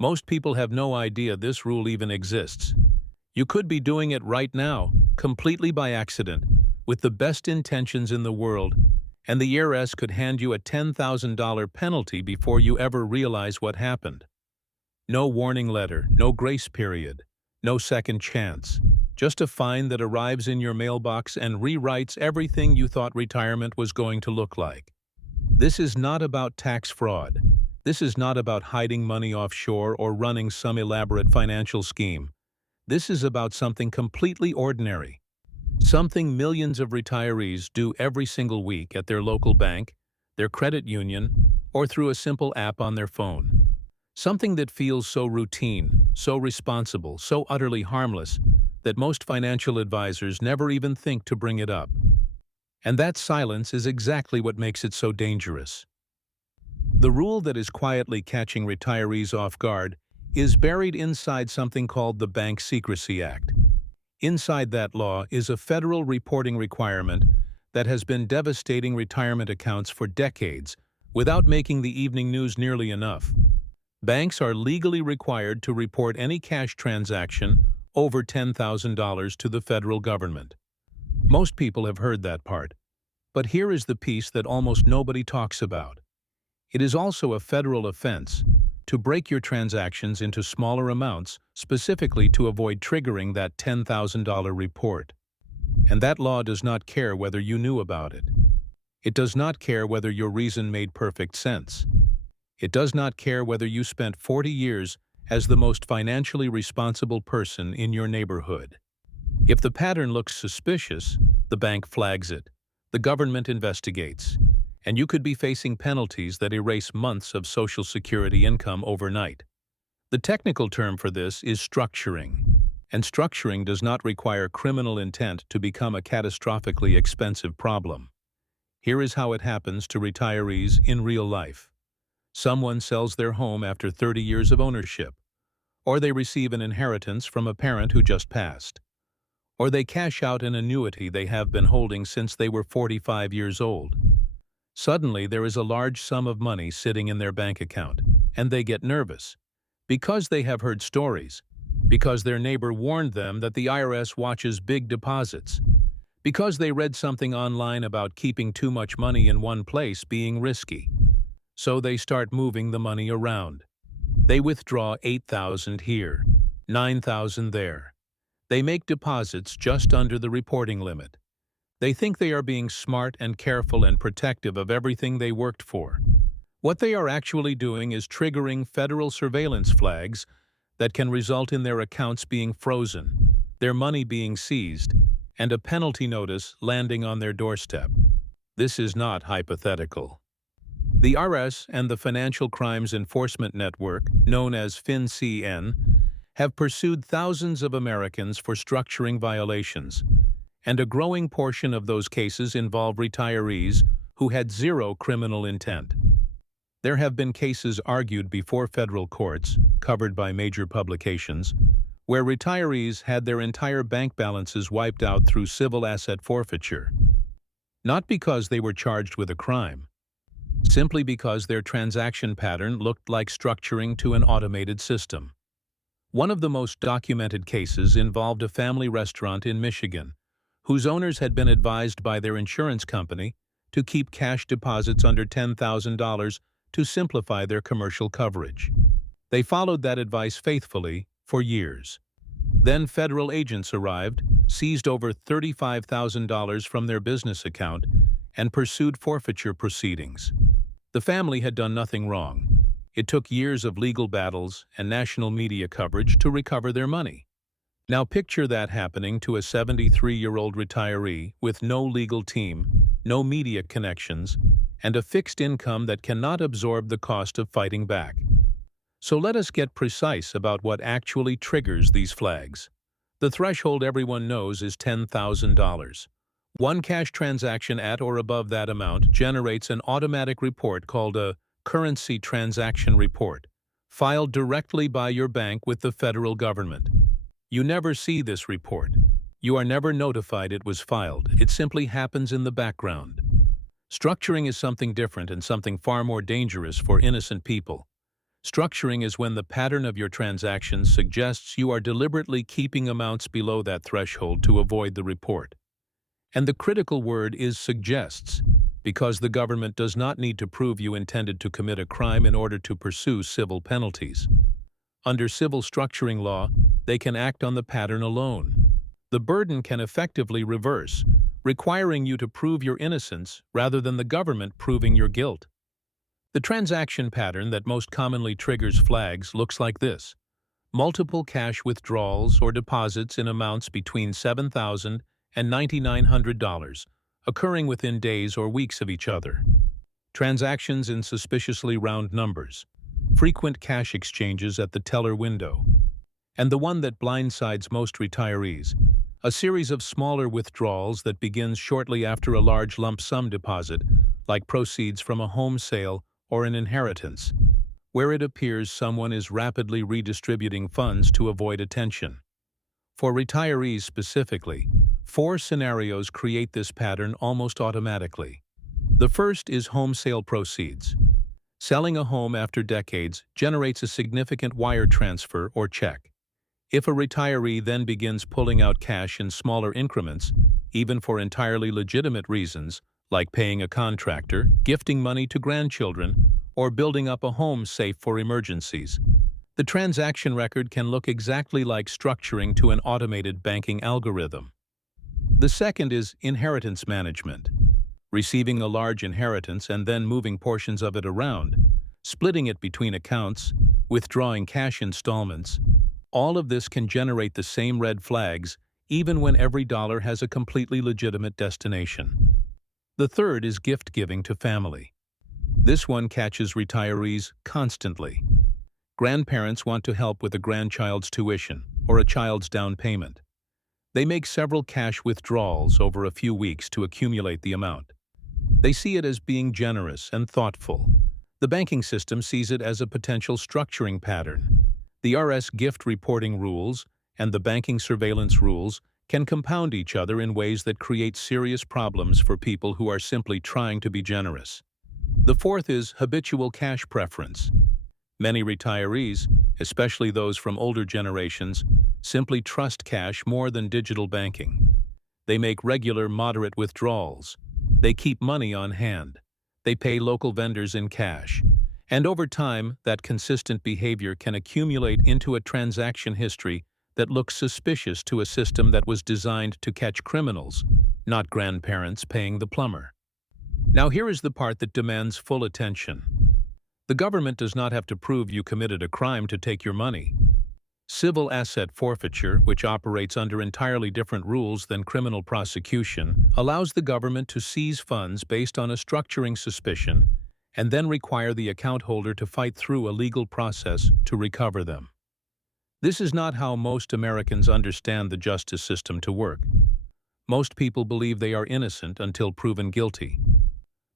Most people have no idea this rule even exists. You could be doing it right now, completely by accident, with the best intentions in the world, and the IRS could hand you a $10,000 penalty before you ever realize what happened. No warning letter, no grace period, no second chance. Just a fine that arrives in your mailbox and rewrites everything you thought retirement was going to look like. This is not about tax fraud. This is not about hiding money offshore or running some elaborate financial scheme. This is about something completely ordinary. Something millions of retirees do every single week at their local bank, their credit union, or through a simple app on their phone. Something that feels so routine, so responsible, so utterly harmless that most financial advisors never even think to bring it up. And that silence is exactly what makes it so dangerous. The rule that is quietly catching retirees off guard is buried inside something called the Bank Secrecy Act. Inside that law is a federal reporting requirement that has been devastating retirement accounts for decades without making the evening news nearly enough. Banks are legally required to report any cash transaction over $10,000 to the federal government. Most people have heard that part, but here is the piece that almost nobody talks about. It is also a federal offense to break your transactions into smaller amounts specifically to avoid triggering that $10,000 report. And that law does not care whether you knew about it. It does not care whether your reason made perfect sense. It does not care whether you spent 40 years as the most financially responsible person in your neighborhood. If the pattern looks suspicious, the bank flags it, the government investigates, and you could be facing penalties that erase months of Social Security income overnight. The technical term for this is structuring, and structuring does not require criminal intent to become a catastrophically expensive problem. Here is how it happens to retirees in real life. Someone sells their home after 30 years of ownership, or they receive an inheritance from a parent who just passed, or they cash out an annuity they have been holding since they were 45 years old. Suddenly, there is a large sum of money sitting in their bank account, and they get nervous, because they have heard stories, because their neighbor warned them that the IRS watches big deposits, because they read something online about keeping too much money in one place being risky. So they start moving the money around. They withdraw $8,000 here, $9,000 there. They make deposits just under the reporting limit. They think they are being smart and careful and protective of everything they worked for. What they are actually doing is triggering federal surveillance flags that can result in their accounts being frozen, their money being seized, and a penalty notice landing on their doorstep. This is not hypothetical. The IRS and the Financial Crimes Enforcement Network, known as FinCEN, have pursued thousands of Americans for structuring violations, and a growing portion of those cases involve retirees who had zero criminal intent. There have been cases argued before federal courts, covered by major publications, where retirees had their entire bank balances wiped out through civil asset forfeiture. Not because they were charged with a crime, simply because their transaction pattern looked like structuring to an automated system. One of the most documented cases involved a family restaurant in Michigan, whose owners had been advised by their insurance company to keep cash deposits under $10,000 to simplify their commercial coverage. They followed that advice faithfully for years. Then federal agents arrived, seized over $35,000 from their business account, and pursued forfeiture proceedings. The family had done nothing wrong. It took years of legal battles and national media coverage to recover their money. Now picture that happening to a 73-year-old retiree with no legal team, no media connections, and a fixed income that cannot absorb the cost of fighting back. So let us get precise about what actually triggers these flags. The threshold everyone knows is $10,000. One cash transaction at or above that amount generates an automatic report called a currency transaction report, filed directly by your bank with the federal government. You never see this report. You are never notified it was filed. It simply happens in the background. Structuring is something different and something far more dangerous for innocent people. Structuring is when the pattern of your transactions suggests you are deliberately keeping amounts below that threshold to avoid the report. And the critical word is suggests, because the government does not need to prove you intended to commit a crime in order to pursue civil penalties. Under civil structuring law, they can act on the pattern alone. The burden can effectively reverse, requiring you to prove your innocence rather than the government proving your guilt. The transaction pattern that most commonly triggers flags looks like this: multiple cash withdrawals or deposits in amounts between $7,000 and $9,900, occurring within days or weeks of each other. Transactions in suspiciously round numbers, frequent cash exchanges at the teller window, and the one that blindsides most retirees, a series of smaller withdrawals that begins shortly after a large lump sum deposit, like proceeds from a home sale or an inheritance, where it appears someone is rapidly redistributing funds to avoid attention. For retirees specifically, 4 scenarios create this pattern almost automatically. The first is home sale proceeds. Selling a home after decades generates a significant wire transfer or check. If a retiree then begins pulling out cash in smaller increments, even for entirely legitimate reasons, like paying a contractor, gifting money to grandchildren, or building up a home safe for emergencies, the transaction record can look exactly like structuring to an automated banking algorithm. The second is inheritance management. Receiving a large inheritance and then moving portions of it around, splitting it between accounts, withdrawing cash installments, all of this can generate the same red flags even when every dollar has a completely legitimate destination. The third is gift giving to family. This one catches retirees constantly. Grandparents want to help with a grandchild's tuition or a child's down payment. They make several cash withdrawals over a few weeks to accumulate the amount. They see it as being generous and thoughtful. The banking system sees it as a potential structuring pattern. The IRS gift reporting rules and the banking surveillance rules can compound each other in ways that create serious problems for people who are simply trying to be generous. The fourth is habitual cash preference. Many retirees, especially those from older generations, simply trust cash more than digital banking. They make regular, moderate withdrawals. They keep money on hand. They pay local vendors in cash. And over time, that consistent behavior can accumulate into a transaction history that looks suspicious to a system that was designed to catch criminals, not grandparents paying the plumber. Now here is the part that demands full attention. The government does not have to prove you committed a crime to take your money. Civil asset forfeiture, which operates under entirely different rules than criminal prosecution, allows the government to seize funds based on a structuring suspicion and then require the account holder to fight through a legal process to recover them. This is not how most Americans understand the justice system to work. Most people believe they are innocent until proven guilty.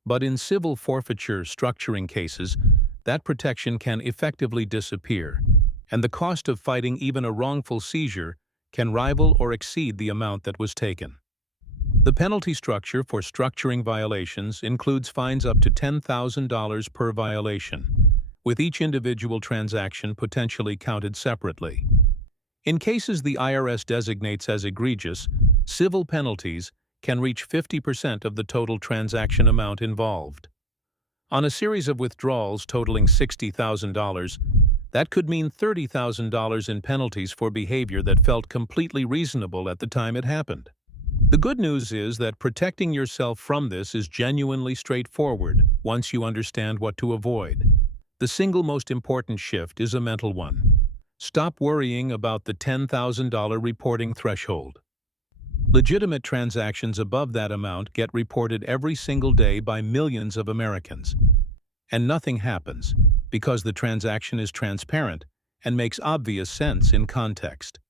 But in civil forfeiture structuring cases, that protection can effectively disappear, and the cost of fighting even a wrongful seizure can rival or exceed the amount that was taken. The penalty structure for structuring violations includes fines up to $10,000 per violation, with each individual transaction potentially counted separately. In cases the IRS designates as egregious, civil penalties can reach 50% of the total transaction amount involved. On a series of withdrawals totaling $60,000, that could mean $30,000 in penalties for behavior that felt completely reasonable at the time it happened. The good news is that protecting yourself from this is genuinely straightforward once you understand what to avoid. The single most important shift is a mental one. Stop worrying about the $10,000 reporting threshold. Legitimate transactions above that amount get reported every single day by millions of Americans. And nothing happens because the transaction is transparent and makes obvious sense in context.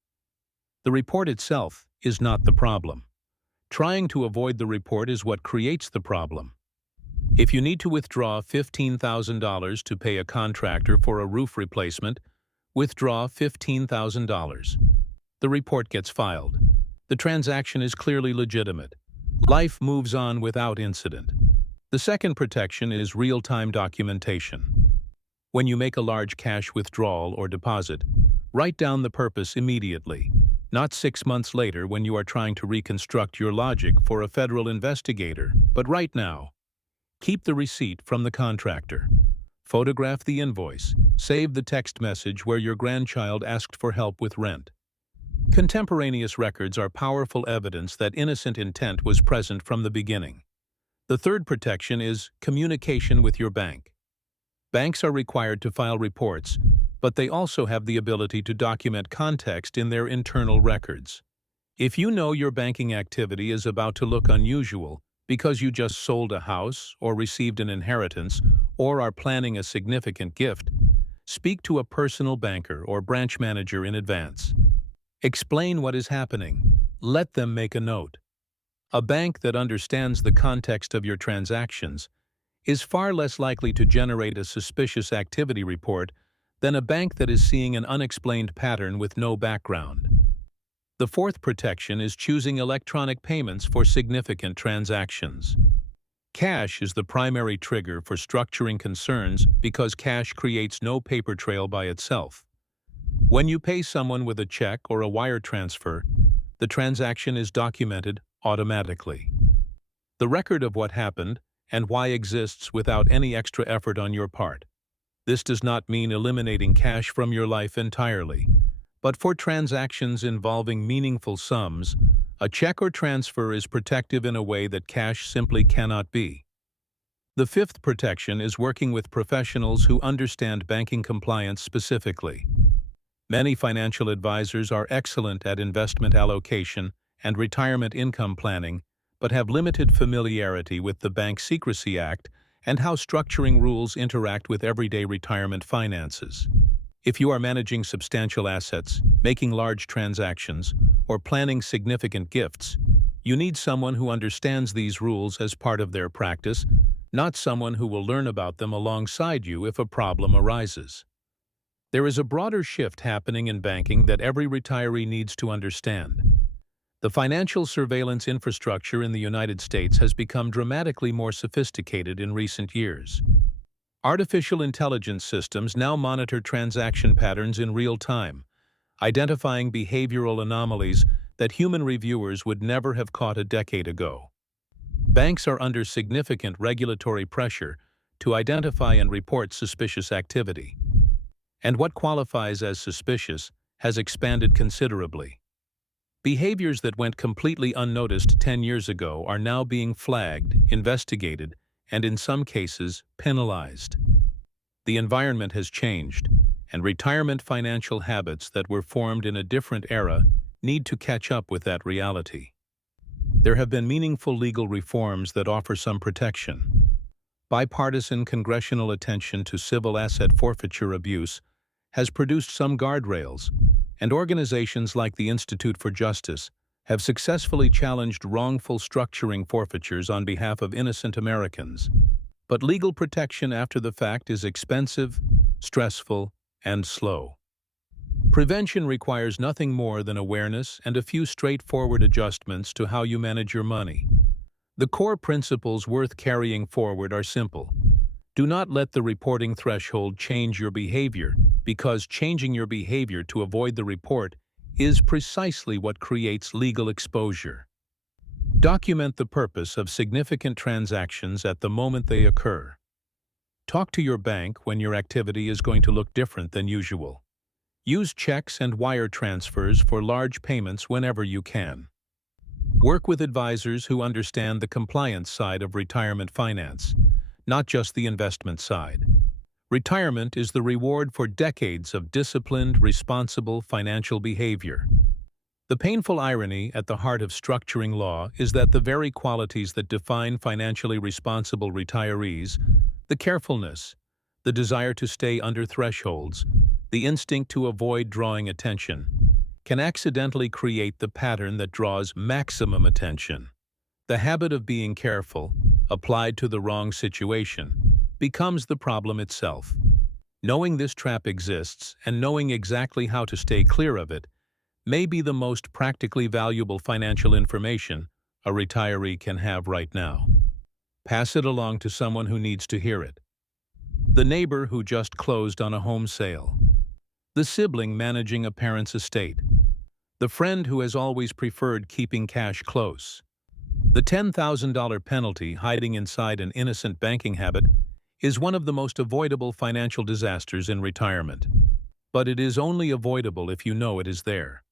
The report itself is not the problem. Trying to avoid the report is what creates the problem. If you need to withdraw $15,000 to pay a contractor for a roof replacement, withdraw $15,000. The report gets filed. The transaction is clearly legitimate. Life moves on without incident. The second protection is real-time documentation. When you make a large cash withdrawal or deposit, write down the purpose immediately, not 6 months later when you are trying to reconstruct your logic for a federal investigator, but right now. Keep the receipt from the contractor. Photograph the invoice. Save the text message where your grandchild asked for help with rent. Contemporaneous records are powerful evidence that innocent intent was present from the beginning. The third protection is communication with your bank. Banks are required to file reports, but they also have the ability to document context in their internal records. If you know your banking activity is about to look unusual because you just sold a house or received an inheritance or are planning a significant gift, speak to a personal banker or branch manager in advance. Explain what is happening. Let them make a note. A bank that understands the context of your transactions is far less likely to generate a suspicious activity report than a bank that is seeing an unexplained pattern with no background. The fourth protection is choosing electronic payments for significant transactions. Cash is the primary trigger for structuring concerns because cash creates no paper trail by itself. When you pay someone with a check or a wire transfer, the transaction is documented automatically. The record of what happened and why exists without any extra effort on your part. This does not mean eliminating cash from your life entirely, but for transactions involving meaningful sums, a check or transfer is protective in a way that cash simply cannot be. The fifth protection is working with professionals who understand banking compliance specifically. Many financial advisors are excellent at investment allocation and retirement income planning, but have limited familiarity with the Bank Secrecy Act and how structuring rules interact with everyday retirement finances. If you are managing substantial assets, making large transactions, or planning significant gifts, you need someone who understands these rules as part of their practice, not someone who will learn about them alongside you if a problem arises. There is a broader shift happening in banking that every retiree needs to understand. The financial surveillance infrastructure in the United States has become dramatically more sophisticated in recent years. Artificial intelligence systems now monitor transaction patterns in real time, identifying behavioral anomalies that human reviewers would never have caught a decade ago. Banks are under significant regulatory pressure to identify and report suspicious activity. And what qualifies as suspicious has expanded considerably. Behaviors that went completely unnoticed 10 years ago are now being flagged, investigated, and in some cases, penalized. The environment has changed, and retirement financial habits that were formed in a different era need to catch up with that reality. There have been meaningful legal reforms that offer some protection. Bipartisan congressional attention to civil asset forfeiture abuse has produced some guardrails, and organizations like the Institute for Justice have successfully challenged wrongful structuring forfeitures on behalf of innocent Americans. But legal protection after the fact is expensive, stressful, and slow. Prevention requires nothing more than awareness and a few straightforward adjustments to how you manage your money. The core principles worth carrying forward are simple. Do not let the reporting threshold change your behavior, because changing your behavior to avoid the report is precisely what creates legal exposure. Document the purpose of significant transactions at the moment they occur. Talk to your bank when your activity is going to look different than usual. Use checks and wire transfers for large payments whenever you can. Work with advisors who understand the compliance side of retirement finance, not just the investment side. Retirement is the reward for decades of disciplined, responsible financial behavior. The painful irony at the heart of structuring law is that the very qualities that define financially responsible retirees, the carefulness, the desire to stay under thresholds, the instinct to avoid drawing attention, can accidentally create the pattern that draws maximum attention. The habit of being careful, applied to the wrong situation, becomes the problem itself. Knowing this trap exists and knowing exactly how to stay clear of it may be the most practically valuable financial information a retiree can have right now. Pass it along to someone who needs to hear it. The neighbor who just closed on a home sale. The sibling managing a parent's estate. The friend who has always preferred keeping cash close. The $10,000 penalty hiding inside an innocent banking habit is one of the most avoidable financial disasters in retirement. But it is only avoidable if you know it is there.